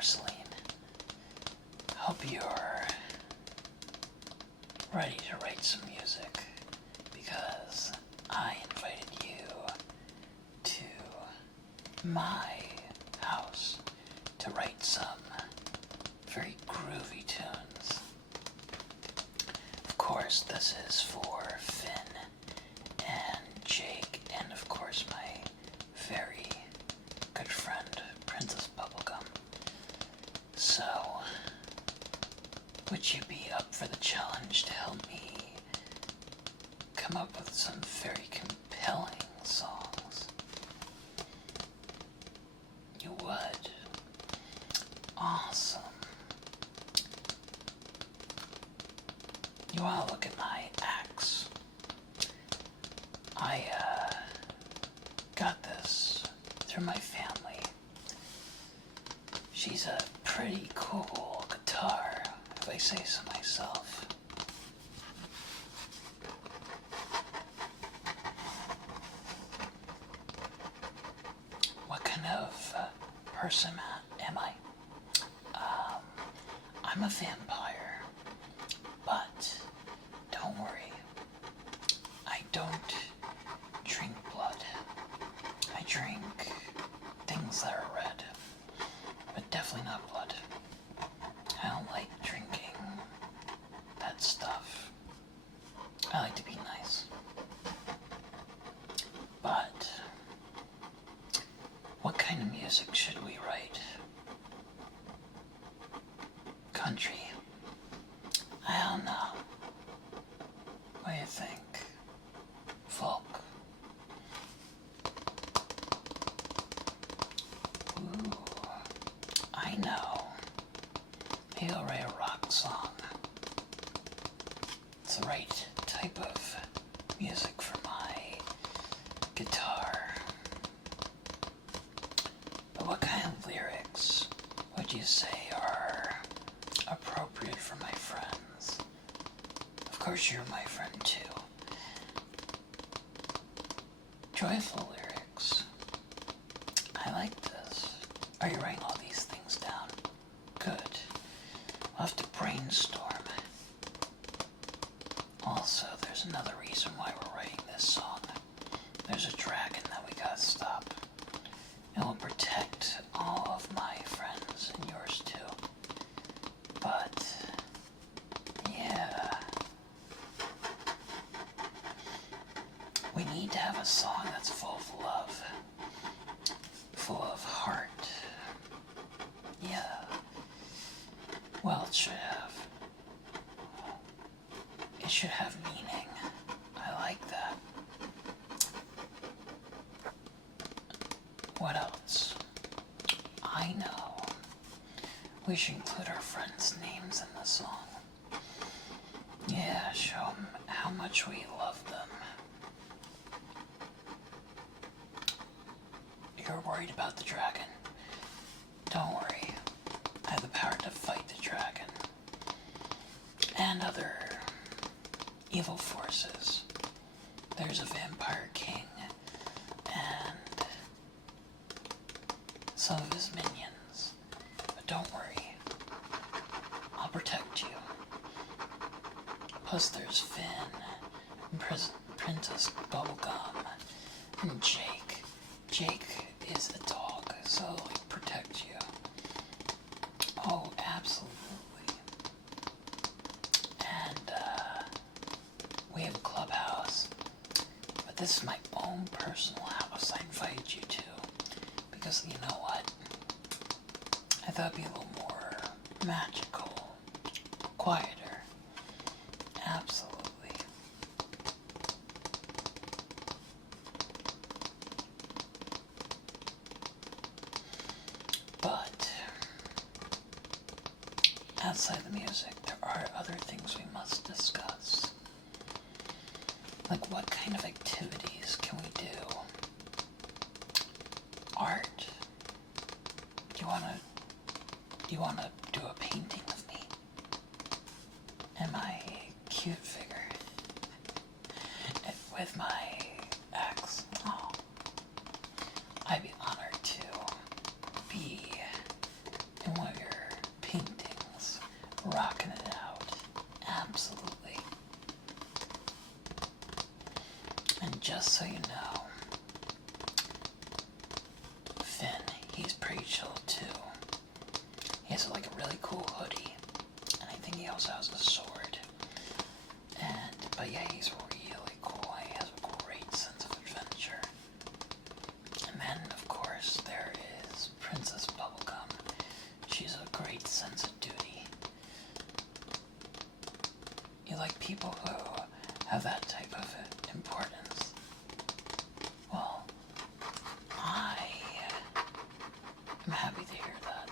Marceline. Hope you're ready to write some music because I invited you to my house to write some very groovy tunes. Of course, this is for Finn and Jake, and of course my very good friend, Princess Bubblegum. So, would you be up for the challenge to help me come up with some very compelling songs? You would? Awesome. You want to look at my axe? I got this through my family. She's a pretty cool guitar, if I say so myself. What kind of person am I? I'm a vampire, but don't worry, I don't drink blood. I drink things that are red, but definitely not blood. I don't like drinking that stuff. I like to be nice. But what kind of music should we write? Country? I don't know. What do you think? Folk? Ooh, I know. Maybe I'll write a rock song. It's the right type of music for my guitar. But what kind of lyrics would you say are appropriate for my friends? Of course, you're my friend too. Joyful lyrics. I like this. Are you writing all these things down? Good. We'll have to brainstorm. Also, there's another reason why we're writing this song. There's a dragon that we gotta stop. It will protect all of my friends and yours too. But, yeah. We need to have a song that's full of love. Full of heart. Yeah. Well, it should have. It should have meaning. I like that. What else? I know. We should include our friends' names in the song. Yeah, show them how much we love them. You're worried about the dragon. Don't worry. I have the power to fight the dragon. And other evil forces. There's a vampire king and some of his minions. But don't worry. I'll protect you. Plus there's Finn and Princess Bubblegum and Jake. Jake is a dog, so he'll protect you. Oh, absolutely. And we have a clubhouse. But this is my own personal house I invited you to. Because you know what? I thought it'd be a little more magical, quieter. Absolutely. But outside the music, there are other things we must discuss. Like, what kind of activities can we do? Art. Do you wanna do a painting of me? And my cute figure with my axe. Oh, I'd be honored to be in one of just so you know, Finn, he's pretty chill too. He has like a really cool hoodie, and I think he also has a sword. But yeah, he's really cool. He has a great sense of adventure. And then, of course, there is Princess Bubblegum. She's a great sense of duty. You like people who have that type of importance? Well, I am happy to hear that.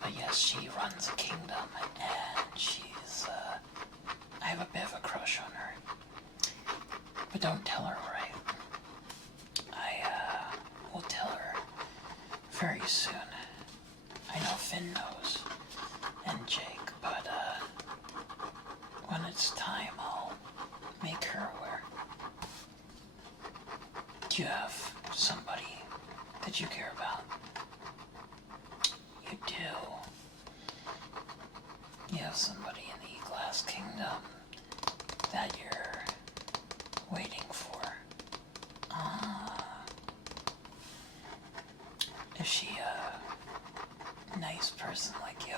But yes, she runs a kingdom, and she's, I have a bit of a crush on her. But don't tell her, right? I will tell her very soon. I know Finn knows, and Jake, but when it's time, I'll make her aware. Do you have somebody that you care about? You do. You have somebody in the Glass Kingdom that you're waiting for. Is she a nice person like you?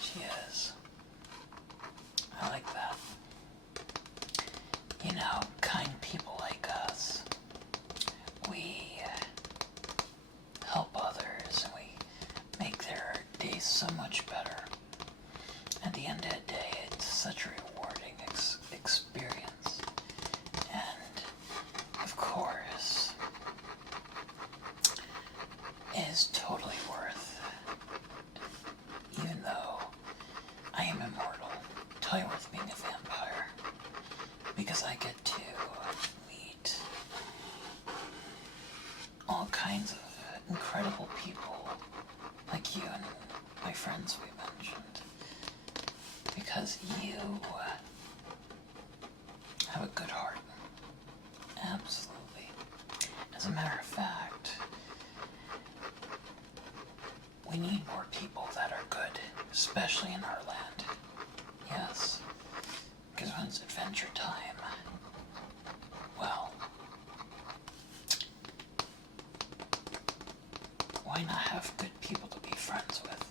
She is. I like that. You know, kind people like us, we help others and we make their days so much better. At the end of the day, it's such a rewarding experience. And, of course, it is totally worth, even though I am immortal, totally worth being a vampire. Because I get to meet all kinds of incredible people like you and my friends we mentioned. Because you have a good heart. Absolutely. As a matter of fact, we need more people that are good, especially in our land. Yes. Because when it's adventure time, well, why not have good people to be friends with?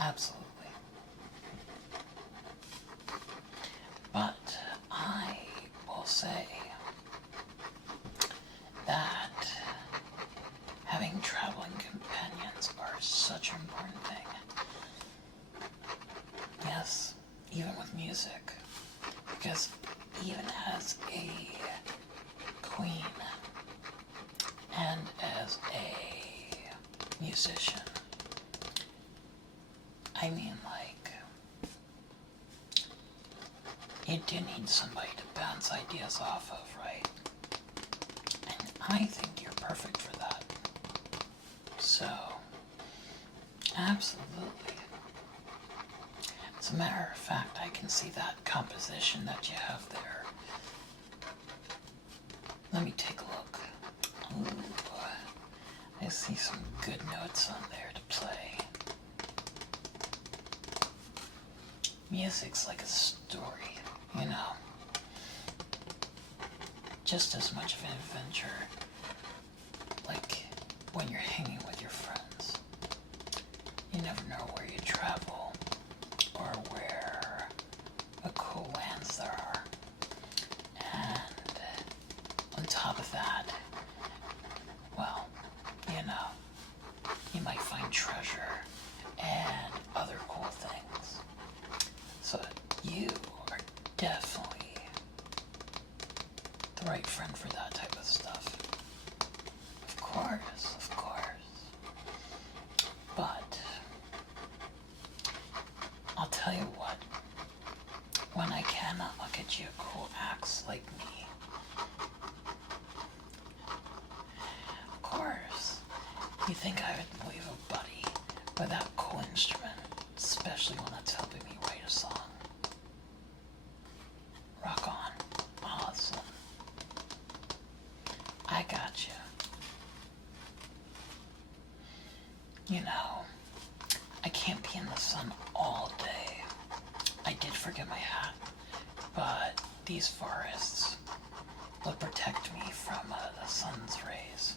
Absolutely. But I will say that having traveling companions are such an important thing. Yes, even with music. Because even as a queen and as a musician, I mean, like, you do need somebody to bounce ideas off of, right? And I think you're perfect for that. So, absolutely. As a matter of fact, I can see that composition that you have there. Let me take a look. Ooh, I see some good notes on there to play. Music's like a story, you know. Just as much of an adventure, like when you're hanging with your friends. You never know where you travel, or where the cool lands there are. And on top of that, well, you know, you might find treasure and other cool things. So you are definitely the right friend for that type of stuff. Of course, of course. But I'll tell you what, when I cannot look at you cool acts like me, of course, you think I would leave a buddy without a cool instrument, especially when it's helping me write a song. Rock on. Awesome. I got you. You know, I can't be in the sun all day. I did forget my hat, but these forests will protect me from the sun's rays.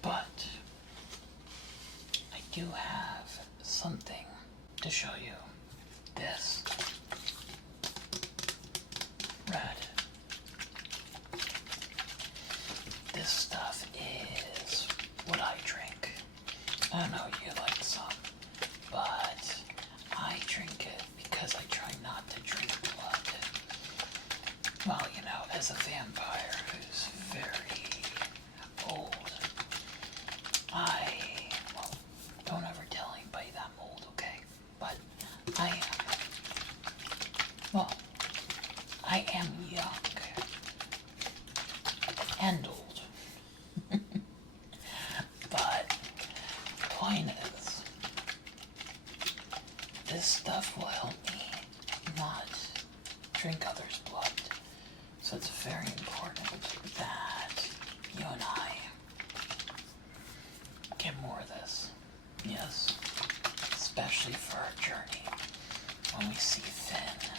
But I do have something to show you. This red. This stuff is what I drink. I know you like some, but I drink it because I try not to drink blood. Well, you know, as a vampire who's very old, well, don't ever tell anybody that I'm old, okay? But I am. Well, I am young and old. But the point is, this stuff will help me not drink others' blood. So it's very important that you and I get more of this. Yes, especially for our journey when we see Finn,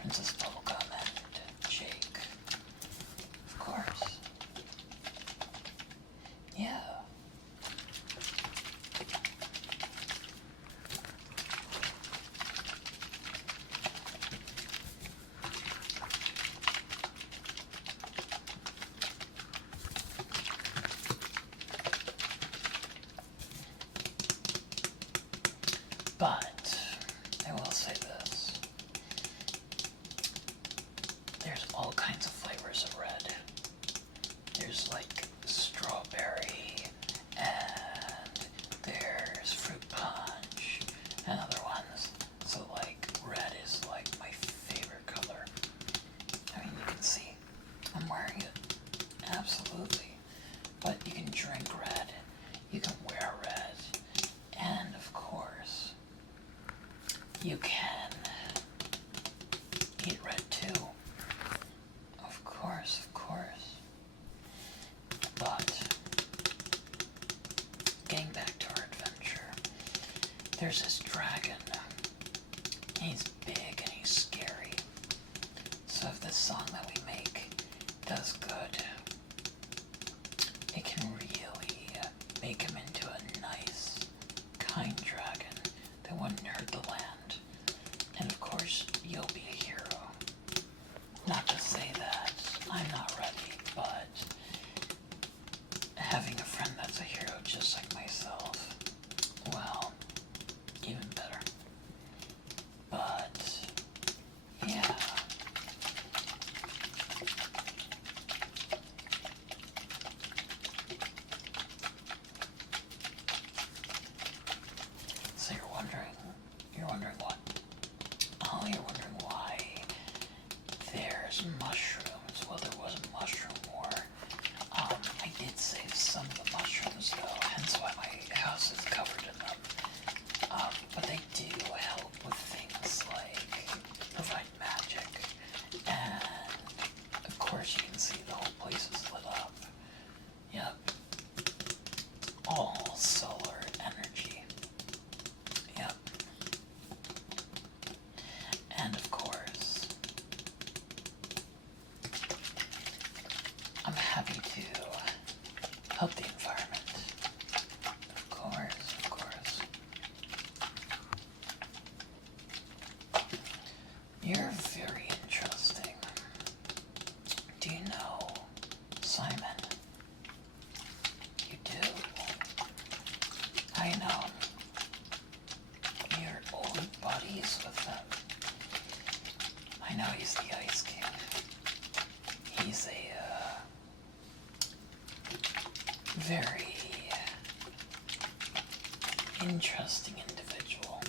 Princess Bubblegum, and Jake. Of course. Yeah. But I will say this. There's all kinds of flavors of red. There's like strawberry, and there's fruit punch, and other ones. So like red is like my favorite color. I mean, you can see I'm wearing it. Absolutely. But you can drink red, you can wear red, and of course, you can eat red too. Of course, of course. But, getting back to our adventure, there's this dragon. He's big and he's scary. So if this song that we make does good, it can really make him into a nice, kind dragon that wouldn't hurt the land. And of course, you'll be a hero. Not to say that I'm not ready, but having a friend that's a hero just like myself, well, even better. But, yeah. So you're wondering what? Oh, you're wondering why there's mushrooms. Well, there was a mushroom war. I did save some of the mushrooms though, hence why my house is covered in them. But they do help with things like provide magic. And of course you can see the whole place is lit up. Yep. All solar energy. Yep. And of course, I'm happy to help the environment. Of course, of course. You're very interesting. Do you know Simon? You do? I know. You're old buddies with him. I know he's the Ice King. He's a very interesting individual.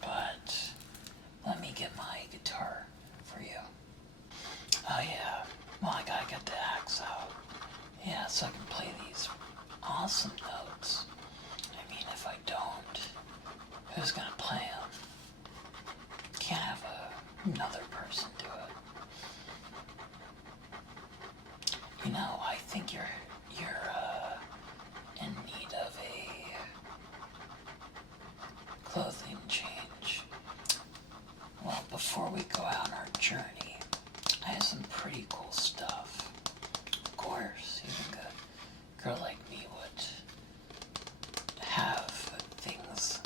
But let me get my guitar for you. Oh yeah, well I gotta get the axe out. Yeah, so I can play these awesome notes. I mean, if I don't, who's gonna play them? Can't have another person do it. You know, I think you're in need of a journey, I have some pretty cool stuff. Of course, you think a girl like me would have things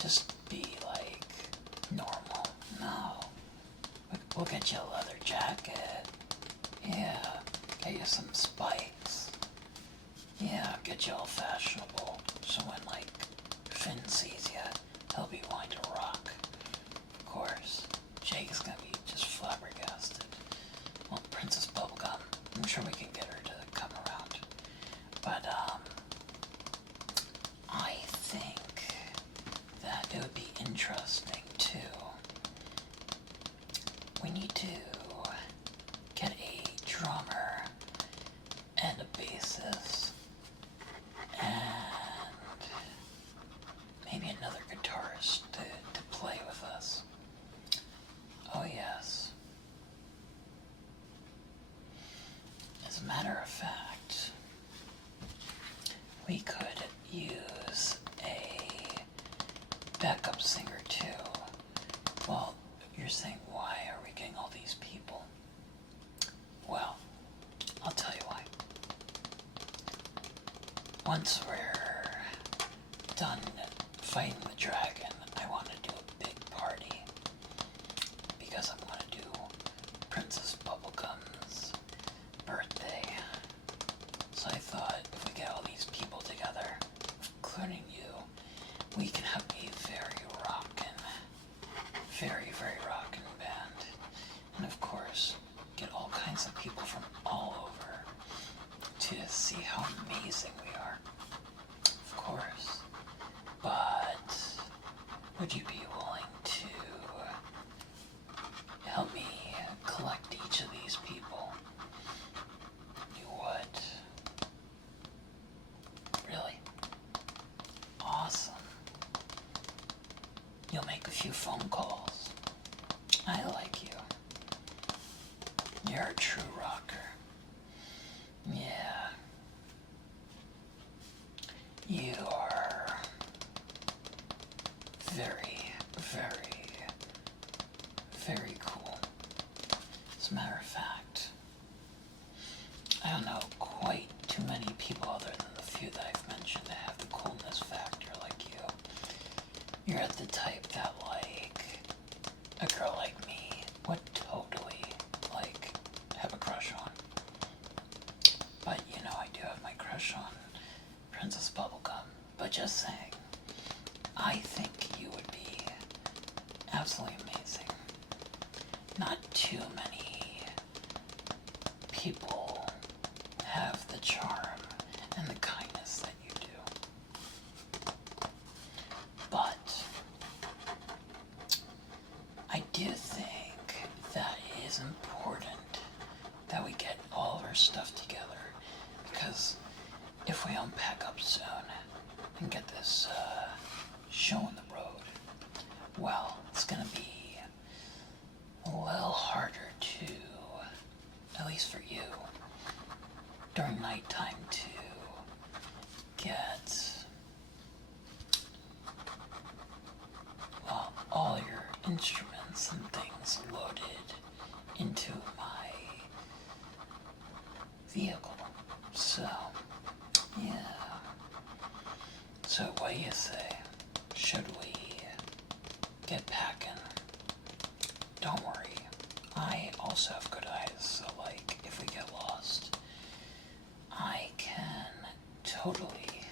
just be like normal. No. We'll get you a leather jacket. Yeah. Get you some spikes. Yeah, get you all fashionable. So when like Finn sees you, he'll be wanting to rock. Of course, Jake's gonna be just flabbergasted. Well, Princess Bubblegum, I'm sure we can get her to come around. But, I think that it would be interesting, too. We need to get a drummer and a bassist and maybe another guitarist to play with us. Oh yes. As a matter of fact, we could use a backup singer too. Well, you're saying, why are we getting all these people? Well, I'll tell you why. Once we're done fighting the dragon, I want to do a big party. Because I'm going to do Princess Bubblegum's birthday. So I thought if we get all these people together, including you, we can have a very rockin' band. And of course, get all kinds of people from all over to see how amazing we are. Of course. But would you be willing to help me collect each of these people? You would? Really? Awesome. You'll make a few phone calls. I like you. You're a true rocker. Yeah. You are very cool. As a matter of fact, I don't know quite too many people other than the few that I've mentioned that have the coolness factor like you. You're at the type that, like, a girl like me would totally, like, have a crush on. But, you know, I do have my crush on Princess Bubblegum. But just saying, I think you would be absolutely amazing. Not too many people have the charm and the kindness that you do. But I do think that it is important that we get all of our stuff together, because if we don't pack up soon and get this show on the road, well, it's gonna be a little harder to, at least for you, during nighttime to get all your instruments and things loaded into my vehicle. So, yeah. So what do you say? Should we get packing? Don't worry. I also have good eyes, so like, if we get lost, I can totally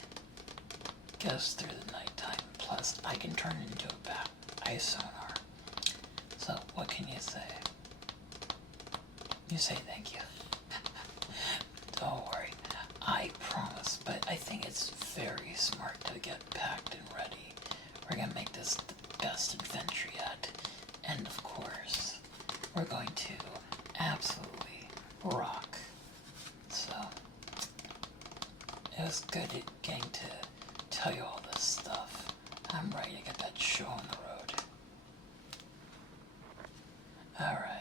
get us through the nighttime. Plus, I can turn it into a bat eye sonar. So, what can you say? You say thank you. Don't worry. I promise, but I think it's very smart to get packed and ready. We're gonna make this the best adventure yet. And of course, we're going to absolutely rock. So, it was good getting to tell you all this stuff. I'm ready to get that show on the road. Alright.